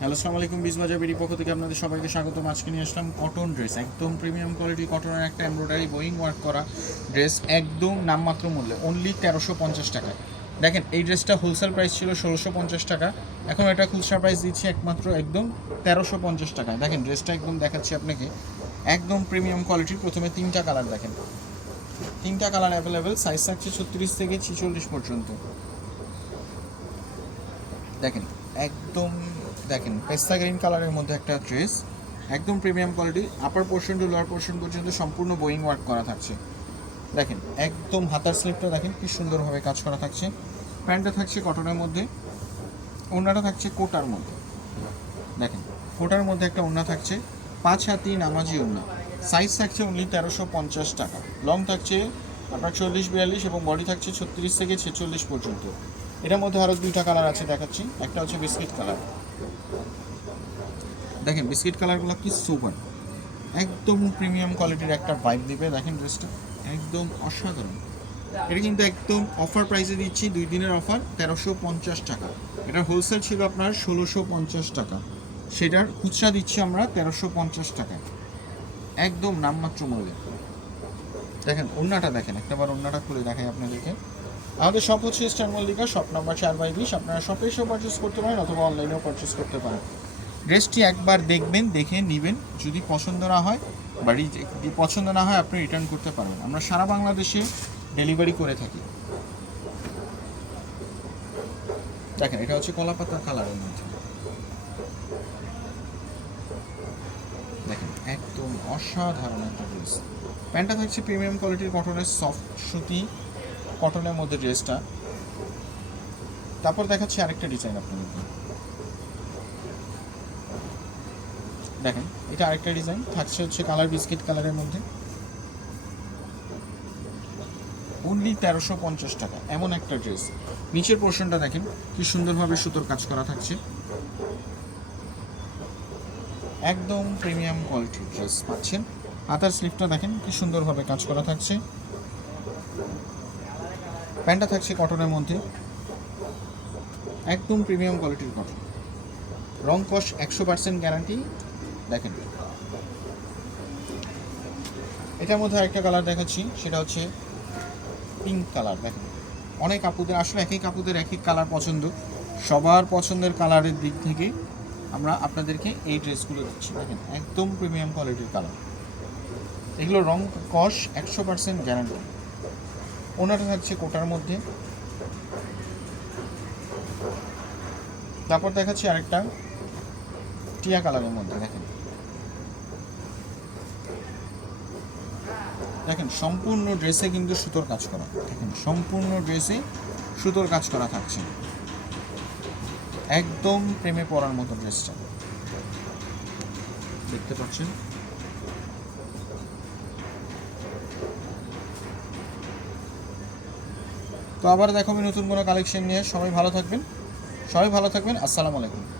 Hello, আসসালামু আলাইকুম। বিজবাজার BD পক্ষ থেকে আপনাদের সবাইকে স্বাগতম। আজকে নিয়ে আসলাম কটন ড্রেস, একদম প্রিমিয়াম কোয়ালিটি কটনের একটা এমব্রয়ডারি বোয়িং ওয়ার্ক করা ড্রেস, একদম নামমাত্র মূল্যে অনলি 1350 টাকায়। দেখেন, এই ড্রেসটা হোলসেল প্রাইস ছিল 1650 টাকা, এখন এটা খুচরা প্রাইস দিচ্ছি একমাত্র একদম 1350 টাকায়। দেখেন ড্রেসটা একদম দেখাচ্ছি আপনাকে, একদম প্রিমিয়াম কোয়ালিটির। প্রথমে তিনটা কালার দেখেন, তিনটা কালার অ্যাভেলেবেল, সাইজ থাকছে 36 থেকে 46 পর্যন্ত। দেখেন একদম, দেখেন পেস্তা গ্রিন কালারের মধ্যে একটা ড্রেস, একদম premium quality. Upper portion to lower portion পর্যন্ত সম্পূর্ণ বোয়িং ওয়ার্ক করা থাকছে। দেখেন একদম হাতার স্লিপটা দেখেন কি সুন্দরভাবে কাজ করা থাকছে। প্যান্টটা থাকছে কটনের মধ্যে, ওড়নাটা থাকছে কোটার মধ্যে। দেখেন কোটার মধ্যে একটা ওড়না থাকছে, 5 হাতি নামাজি ওড়না। সাইজ থাকছে অনলি 1350 টাকা। লং থাকছে আপনার 40-42 এবং বডি থাকছে 36 থেকে 46 পর্যন্ত। এটার মধ্যে আরও দুইটা কালার আছে দেখাচ্ছি। একটা হচ্ছে বিস্কিট কালার। দেখেন বিস্কিট কালারগুলো কি সুপার, একদম প্রিমিয়াম কোয়ালিটির একটা ভাইব দিবে। দেখেন ড্রেসটা একদম অসাধারণ। এটা কিন্তু একদম অফার প্রাইসে দিচ্ছি, 2 দিনের অফার, 1350 টাকা। এটার হোলসেল ছিল আপনার 1650 টাকা, সেটার খুচরা দিচ্ছি আমরা 1350 টাকায়, একদম নামমাত্র মূল্যে। দেখেন ওড়নাটা দেখেন, একটাবার ওড়নাটা খুলে দেখাই আপনাদেরকে। আমাদের শপ হচ্ছে স্টার মল্লিকা, শপ নাম্বার 4/20। আপনারা শপে এসেও পারচেস করতে পারেন অথবা অনলাইনেও পারচেস করতে পারেন। ড্রেসটি একবার দেখবেন, দেখে নেবেন, যদি পছন্দ না হয় বা পছন্দ না হয় আপনি রিটার্ন করতে পারবেন। আমরা সারা বাংলাদেশে ডেলিভারি করে থাকি। দেখেন এটা হচ্ছে কলাপাতা কালারের মধ্যে, দেখেন একদম অসাধারণ একটা ড্রেস। প্যান্টটা থাকছে প্রিমিয়াম কোয়ালিটির কটনের সফট সুতি কটনের মধ্যে ড্রেসটা। তারপর দেখাচ্ছি আরেকটা ডিজাইন আপনাদেরকে। দেখেন এটা আরেকটা ডিজাইন থাকছে, হচ্ছে কালার বিস্কিট কালারের মধ্যে, অনলি 1350 টাকা। এমন একটা ড্রেস, নিচের পোর্শনটা দেখেন কি সুন্দরভাবে সুতোর কাজ করা থাকছে, একদম প্রিমিয়াম কোয়ালিটির ড্রেস পাচ্ছেন। হাতার স্লিপটা দেখেন কি সুন্দরভাবে কাজ করা থাকছে। প্যান্টটা থাকছে কটনের মধ্যে, একদম প্রিমিয়াম কোয়ালিটির কটন, রং কস 100% গ্যারান্টি। দেখেন এটার মধ্যে আরেকটা কালার দেখাচ্ছি, সেটা হচ্ছে পিঙ্ক কালার। দেখেন অনেক আপুদের আসলে একই কাপুদের একই কালার পছন্দ, সবার পছন্দের কালারের দিক থেকে আমরা আপনাদেরকে এই ড্রেসগুলো দিচ্ছি। দেখেন একদম প্রিমিয়াম কোয়ালিটির কালার, এগুলো রং কস 100% গ্যারান্টি। ওনাটা থাকছে কোটার মধ্যে। তারপর দেখাচ্ছি আরেকটা টিয়া কালারের মধ্যে। দেখেন দেখেন সম্পূর্ণ ড্রেসে কিন্তু সুতোর কাজ করা, দেখেন সম্পূর্ণ ড্রেসে সুতোর কাজ করা থাকছে, একদম প্রেমে পড়ার মতো ড্রেসটা দেখতে পাচ্ছেন। তো আবার দেখাবো নতুন কোনো কালেকশন নিয়ে। সবাই ভালো থাকবেন, সবাই ভালো থাকবেন। আসসালামু আলাইকুম।